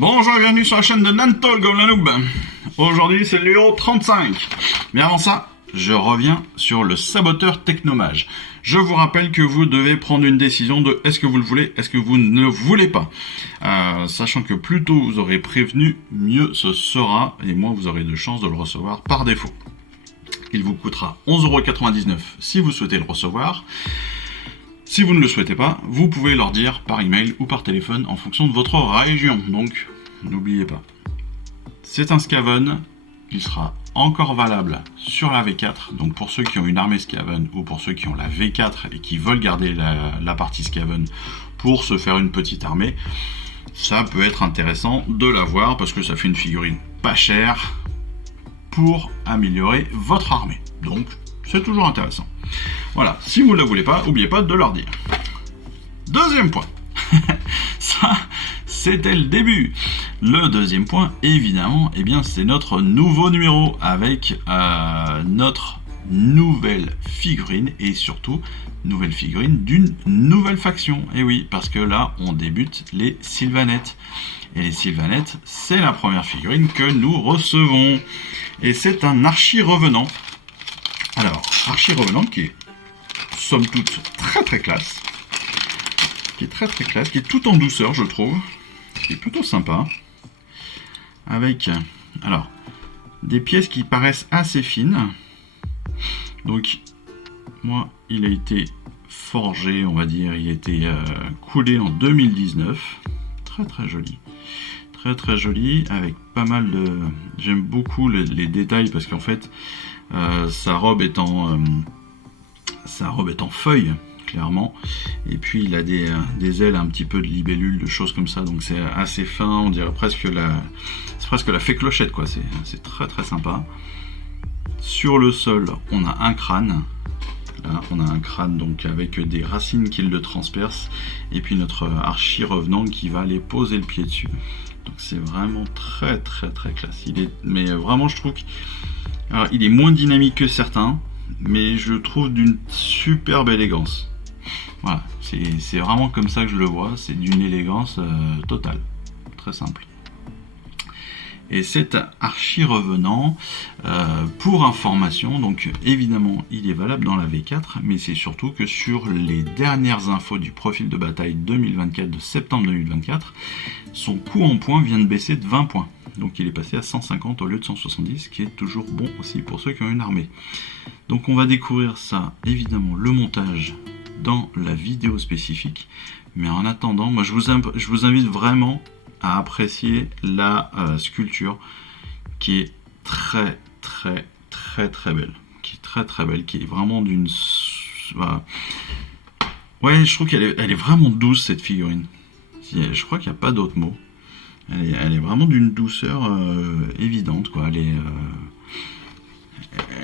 Bonjour et bienvenue sur la chaîne de Nantol comme la noob. Aujourd'hui c'est le numéro 35. Mais avant ça, je reviens sur le saboteur technomage. Je vous rappelle que vous devez prendre une décision de est-ce que vous le voulez, est-ce que vous ne le voulez pas. Sachant que plus tôt vous aurez prévenu, mieux ce sera, et moins vous aurez de chances de le recevoir par défaut. Il vous coûtera 11,99€ si vous souhaitez le recevoir. Si vous ne le souhaitez pas, vous pouvez leur dire par email ou par téléphone en fonction de votre région. Donc, n'oubliez pas. C'est un Skaven, il sera encore valable sur la V4. Donc pour ceux qui ont une armée Skaven ou pour ceux qui ont la V4 et qui veulent garder la partie Skaven pour se faire une petite armée, ça peut être intéressant de l'avoir parce que ça fait une figurine pas chère pour améliorer votre armée. Donc, c'est toujours intéressant. Voilà, si vous ne le voulez pas, n'oubliez pas de leur dire. Deuxième point. Ça, c'était le début. Le deuxième point, évidemment, eh bien, c'est notre nouveau numéro avec notre nouvelle figurine et surtout nouvelle figurine d'une nouvelle faction. Et oui, parce que là, on débute les Sylvanettes. Et les Sylvanettes, c'est la première figurine que nous recevons. Et c'est un archi-revenant. Alors, archi-revenant qui est, somme toute, très très classe. Qui est très très classe, qui est tout en douceur, je trouve. Qui est plutôt sympa. Avec, alors, des pièces qui paraissent assez fines. Donc, moi, il a été forgé, on va dire, il a été coulé en 2019. Très très joli. Très très joli, avec pas mal de... J'aime beaucoup les détails parce qu'en fait, sa robe est en feuille, clairement. Et puis il a des ailes un petit peu de libellule, de choses comme ça. Donc c'est assez fin, on dirait presque la fée clochette, quoi. C'est très très sympa. Sur le sol, on a un crâne. Là, on a un crâne donc avec des racines qui le transpercent. Et puis notre archi-revenant qui va aller poser le pied dessus. Donc c'est vraiment très très très classe. Mais vraiment, je trouve qu'il est moins dynamique que certains, mais je trouve d'une superbe élégance. Voilà, c'est vraiment comme ça que je le vois. C'est d'une élégance totale, très simple. Et cet archi-revenant, pour information, donc évidemment il est valable dans la V4, mais c'est surtout que sur les dernières infos du profil de bataille 2024 de septembre 2024, son coût en points vient de baisser de 20 points. Donc il est passé à 150 au lieu de 170, ce qui est toujours bon aussi pour ceux qui ont une armée. Donc on va découvrir ça, évidemment, le montage dans la vidéo spécifique. Mais en attendant, moi je vous invite vraiment à apprécier la sculpture qui est très très très très belle, qui est très très belle, qui est vraiment d'une... Ouais, je trouve qu'elle est vraiment douce, cette figurine. Je crois qu'il n'y a pas d'autre mot. Elle est vraiment d'une douceur évidente, quoi.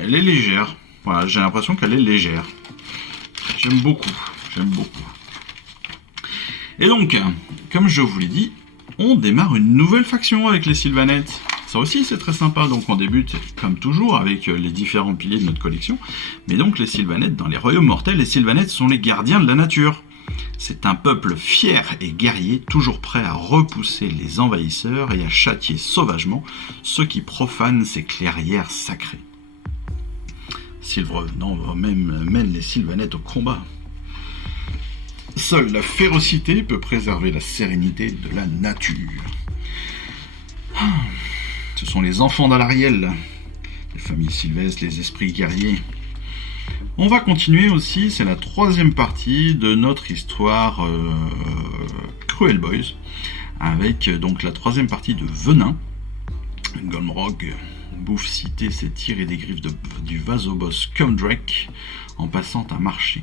Elle est légère. Voilà, j'ai l'impression qu'elle est légère. J'aime beaucoup, j'aime beaucoup. Et donc, comme je vous l'ai dit, on démarre une nouvelle faction avec les Sylvanettes. Ça aussi, c'est très sympa. Donc, on débute, comme toujours, avec les différents piliers de notre collection. Mais donc, les Sylvanettes, dans les royaumes mortels, les Sylvanettes sont les gardiens de la nature. C'est un peuple fier et guerrier, toujours prêt à repousser les envahisseurs et à châtier sauvagement ceux qui profanent ces clairières sacrées. Sylvain mène les Sylvanettes au combat. Seule la férocité peut préserver la sérénité de la nature. Ce sont les enfants d'Alariel, les familles sylvestres, les esprits guerriers. On va continuer aussi, c'est la troisième partie de notre histoire Cruel Boys, avec donc la troisième partie de Venin. Golmrog bouffe cité s'est tiré des griffes du vasobos Cumdrake en passant à marcher.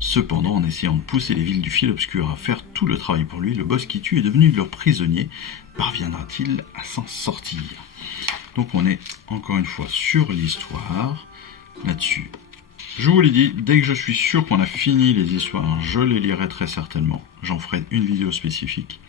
Cependant, en essayant de pousser les villes du fil obscur à faire tout le travail pour lui, le boss qui tue est devenu leur prisonnier. Parviendra-t-il à s'en sortir? Donc on est encore une fois sur l'histoire là-dessus. Je vous l'ai dit, dès que je suis sûr qu'on a fini les histoires, je les lirai très certainement. J'en ferai une vidéo spécifique.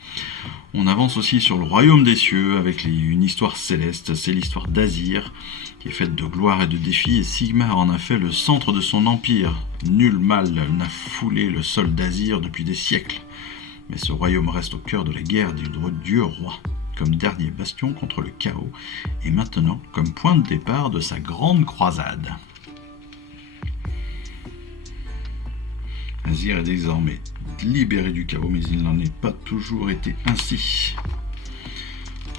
On avance aussi sur le royaume des cieux avec une histoire céleste. C'est l'histoire d'Azir qui est faite de gloire et de défis. Et Sigmar en a fait le centre de son empire. Nul mal n'a foulé le sol d'Azir depuis des siècles. Mais ce royaume reste au cœur de la guerre du dieu roi. comme dernier bastion contre le chaos, et maintenant comme point de départ de sa grande croisade. Azir est désormais libéré du chaos, mais il n'en est pas toujours été ainsi.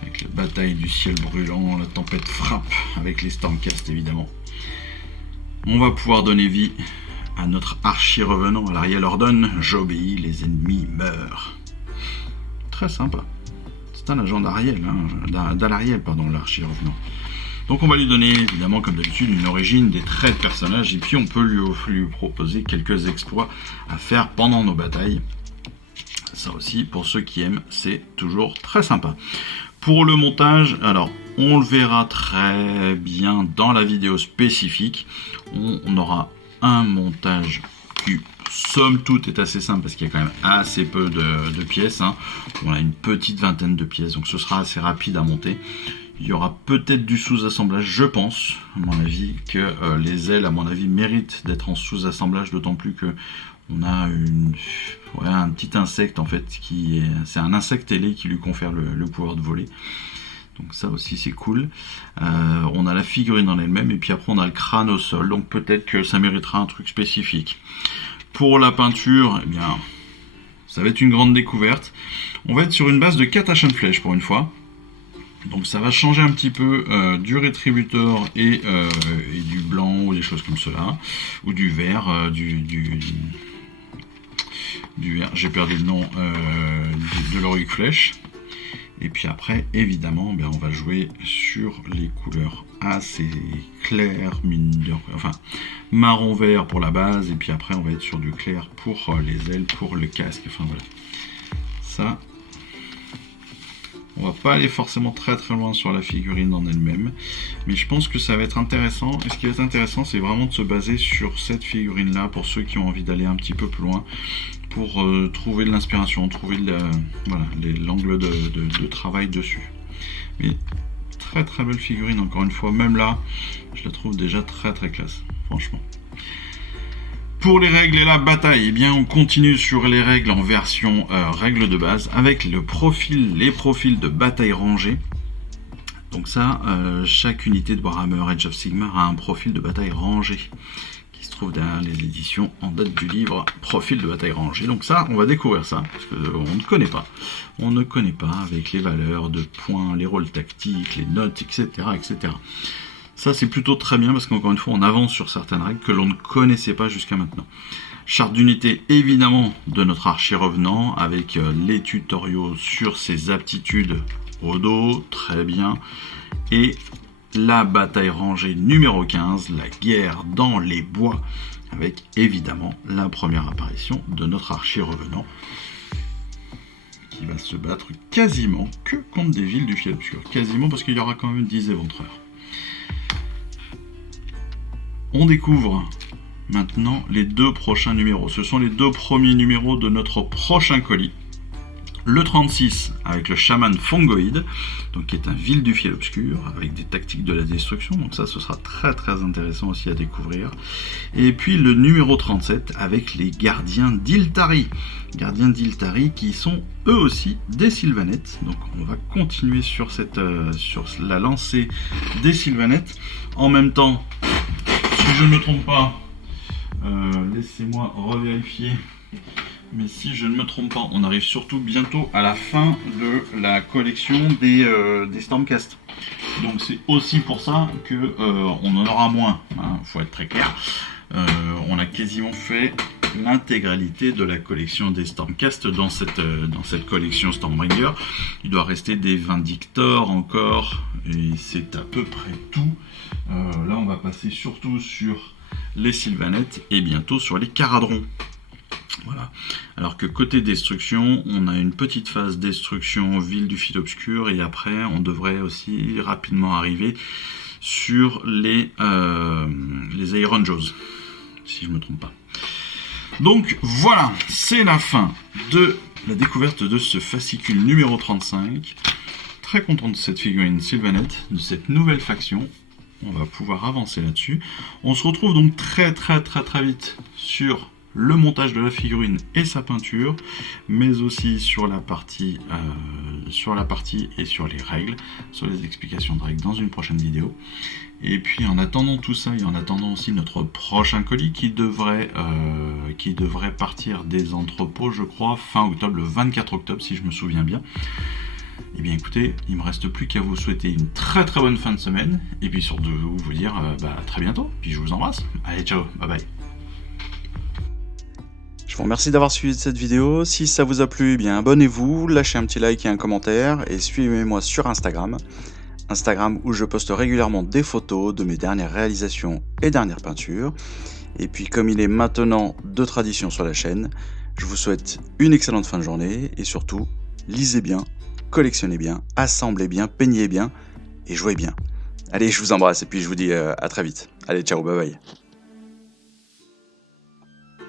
Avec la bataille du ciel brûlant, la tempête frappe, avec les Stormcast évidemment. On va pouvoir donner vie à notre archi-revenant. L'Ariel ordonne, j'obéis, les ennemis meurent. Très sympa. C'est un agent d'Ariel, d'Alariel, pardon, l'archi-revenant. Donc on va lui donner évidemment comme d'habitude une origine, des traits de personnage, et puis on peut lui proposer quelques exploits à faire pendant nos batailles. Ça aussi, pour ceux qui aiment, c'est toujours très sympa. Pour le montage, alors on le verra très bien dans la vidéo spécifique. On aura un montage qui, somme toute, est assez simple parce qu'il y a quand même assez peu de pièces. On a une petite vingtaine de pièces, donc ce sera assez rapide à monter. Il y aura peut-être du sous-assemblage, je pense, à mon avis, que les ailes, à mon avis, méritent d'être en sous-assemblage, d'autant plus que on a un petit insecte, en fait, c'est un insecte ailé qui lui confère le pouvoir de voler. Donc ça aussi, c'est cool. On a la figurine en elle-même, et puis après, on a le crâne au sol, donc peut-être que ça méritera un truc spécifique. Pour la peinture, eh bien, ça va être une grande découverte. On va être sur une base de 4 Ashen Flèche, pour une fois. Donc ça va changer un petit peu du rétributeur et du blanc ou des choses comme cela, ou du vert, du vert, j'ai perdu le nom, de l'Heroic Flèche. Et puis après, évidemment, on va jouer sur les couleurs assez claires, enfin marron-vert pour la base, et puis après on va être sur du clair pour les ailes, pour le casque, enfin voilà. Ça... On va pas aller forcément très très loin sur la figurine en elle-même, mais je pense que ça va être intéressant. Et ce qui va être intéressant, c'est vraiment de se baser sur cette figurine-là pour ceux qui ont envie d'aller un petit peu plus loin, pour trouver de l'inspiration, trouver l'angle de travail dessus. Mais très très belle figurine, encore une fois, même là, je la trouve déjà très très classe, franchement. Pour les règles et la bataille, eh bien on continue sur les règles en version règles de base avec les profils de bataille rangée. Donc ça, chaque unité de Warhammer Age of Sigmar a un profil de bataille rangé qui se trouve derrière les éditions en date du livre profil de bataille rangé. Donc ça, on va découvrir ça parce qu'on ne connaît pas. On ne connaît pas avec les valeurs de points, les rôles tactiques, les notes, etc., etc. Ça, c'est plutôt très bien parce qu'encore une fois, on avance sur certaines règles que l'on ne connaissait pas jusqu'à maintenant. Charte d'unité, évidemment, de notre archi-revenant avec les tutoriaux sur ses aptitudes au dos, très bien. Et la bataille rangée numéro 15, la guerre dans les bois, avec évidemment la première apparition de notre archi-revenant qui va se battre quasiment que contre des villes du fiel obscur. Quasiment parce qu'il y aura quand même 10 éventreurs. On découvre maintenant les 2 prochains numéros. Ce sont les 2 premiers numéros de notre prochain colis. Le 36 avec le chaman fongoïde, donc qui est un vil du fiel obscur, avec des tactiques de la destruction. Donc ça, ce sera très très intéressant aussi à découvrir. Et puis le numéro 37 avec les gardiens d'Iltari. Gardiens d'Iltari qui sont eux aussi des Sylvanettes. Donc on va continuer sur la lancée des Sylvanettes. En même temps, si je ne me trompe pas, laissez-moi revérifier, mais si je ne me trompe pas, on arrive surtout bientôt à la fin de la collection des Stormcast. Donc c'est aussi pour ça que on en aura moins, faut être très clair. On a quasiment fait l'intégralité de la collection des Stormcast dans cette collection Stormbringer. Il doit rester des Vindictors encore, et c'est à peu près tout. Là on va passer surtout sur les Sylvanettes et bientôt sur les Caradrons. Voilà. Alors que côté destruction, on a une petite phase destruction ville du fiel obscur, et après on devrait aussi rapidement arriver sur les Iron Jaws, si je ne me trompe pas. Donc voilà, c'est la fin de la découverte de ce fascicule numéro 35. Très content de cette figurine Sylvanette, de cette nouvelle faction. On va pouvoir avancer là-dessus. On se retrouve donc très vite sur le montage de la figurine et sa peinture, mais aussi sur la partie et sur les règles, sur les explications de règles dans une prochaine vidéo. Et puis en attendant tout ça, et en attendant aussi notre prochain colis qui devrait partir des entrepôts, je crois, fin octobre, le 24 octobre si je me souviens bien. Et bien écoutez, il me reste plus qu'à vous souhaiter une très très bonne fin de semaine, et puis surtout vous dire à très bientôt, puis je vous embrasse. Allez, ciao, bye bye. Je vous remercie d'avoir suivi cette vidéo. Si ça vous a plu, eh bien abonnez-vous, lâchez un petit like et un commentaire, et suivez-moi sur Instagram où je poste régulièrement des photos de mes dernières réalisations et dernières peintures. Et puis comme il est maintenant de tradition sur la chaîne, je vous souhaite une excellente fin de journée, et surtout, lisez bien, collectionnez bien, assemblez bien, peignez bien, et jouez bien. Allez, je vous embrasse, et puis je vous dis à très vite. Allez, ciao, bye bye.